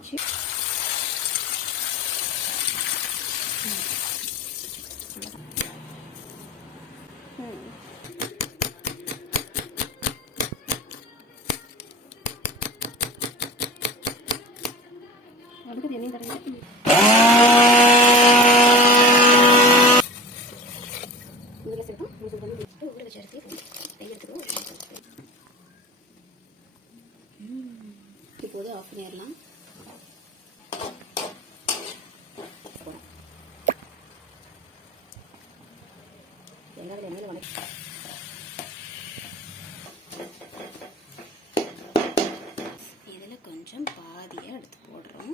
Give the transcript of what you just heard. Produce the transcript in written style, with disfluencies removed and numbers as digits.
வச்சு அதுக்கு எண்ணெய் தடவி இதில் சேர்த்தோம். ஒரு தண்ணி வச்சுட்டு ஊற வச்சு அரிசி கையெடுத்துக்கோ. இப்போது ஆஃப் பண்ணிடலாம். எல்லாரும் எண்ணெயில் வணக்கம். இதில் கொஞ்சம் பாதியாக எடுத்து போடுறோம்.